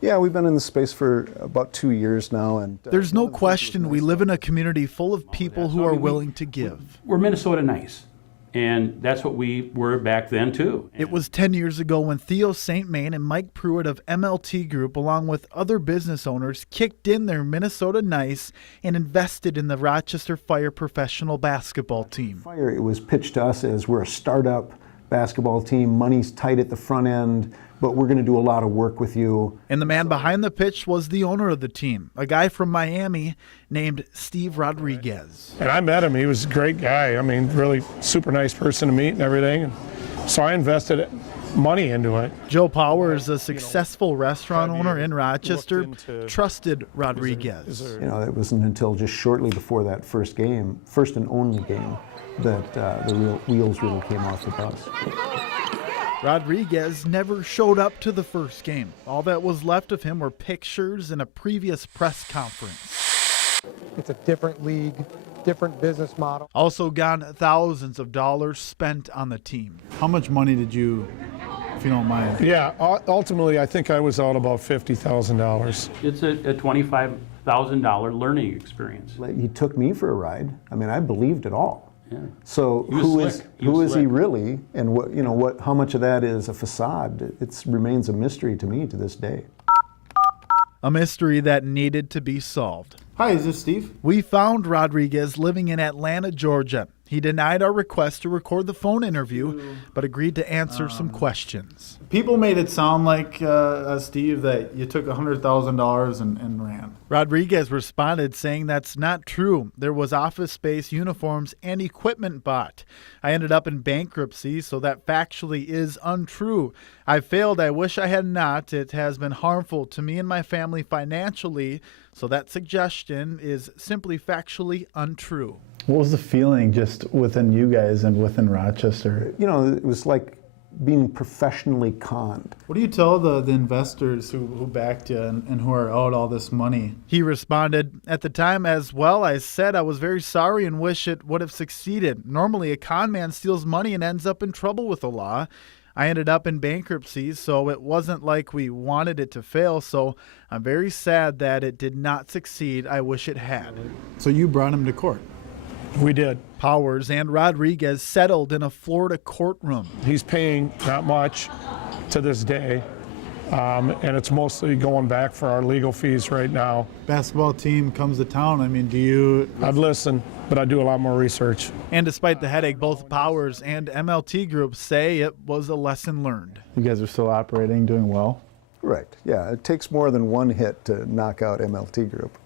Yeah, we've been in the space for about 2 years now. And there's no question we live in a community full of people who are willing to give. We're Minnesota nice. And that's what we were back then, too. It was 10 years ago when Theo St. Main and Mike Pruitt of MLT Group, along with other business owners, kicked in their Minnesota Nice and invested in the Rochester Fire professional basketball team. Fire, it was pitched to us as we're a startup basketball team, money's tight at the front end, but we're going to do a lot of work with you. And the man behind the pitch was the owner of the team, a guy from Miami named Steve Rodriguez. And I met him. He was a great guy. I mean, really super nice person to meet and everything. So I invested money into it. Joe Powers, a successful restaurant owner in Rochester, trusted Rodriguez. It wasn't until just shortly before that first and only game, that the real wheels really came off the bus. Rodriguez never showed up to the first game. All that was left of him were pictures and a previous press conference. It's a different league, different business model. Also gone thousands of dollars spent on the team. How much money did you, if you don't mind? Yeah, ultimately I think I was out about $50,000. It's a $25,000 learning experience. He took me for a ride. I mean, I believed it all. Yeah. So who is he really, and how much of that is a facade? It remains a mystery to me to this day. A mystery that needed to be solved. Hi, is this Steve? We found Rodriguez living in Atlanta, Georgia. He denied our request to record the phone interview, but agreed to answer some questions. People made it sound like, Steve, that you took $100,000 and ran. Rodriguez responded saying that's not true. There was office space, uniforms, and equipment bought. I ended up in bankruptcy, so that factually is untrue. I failed. I wish I had not. It has been harmful to me and my family financially, so that suggestion is simply factually untrue. What was the feeling just within you guys and within Rochester? It was like being professionally conned. What do you tell the investors who backed you and who are out all this money? He responded, at the time as well, I said I was very sorry and wish it would have succeeded. Normally a con man steals money and ends up in trouble with the law. I ended up in bankruptcy, so it wasn't like we wanted it to fail, so I'm very sad that it did not succeed. I wish it had. So you brought him to court? We did. Powers and Rodriguez settled in a Florida courtroom. He's paying not much to this day, and it's mostly going back for our legal fees right now. Basketball team comes to town. I mean, do you... I'd listen, but I do a lot more research. And despite the headache, both Powers and MLT Group say it was a lesson learned. You guys are still operating, doing well? Right, yeah. It takes more than one hit to knock out MLT Group.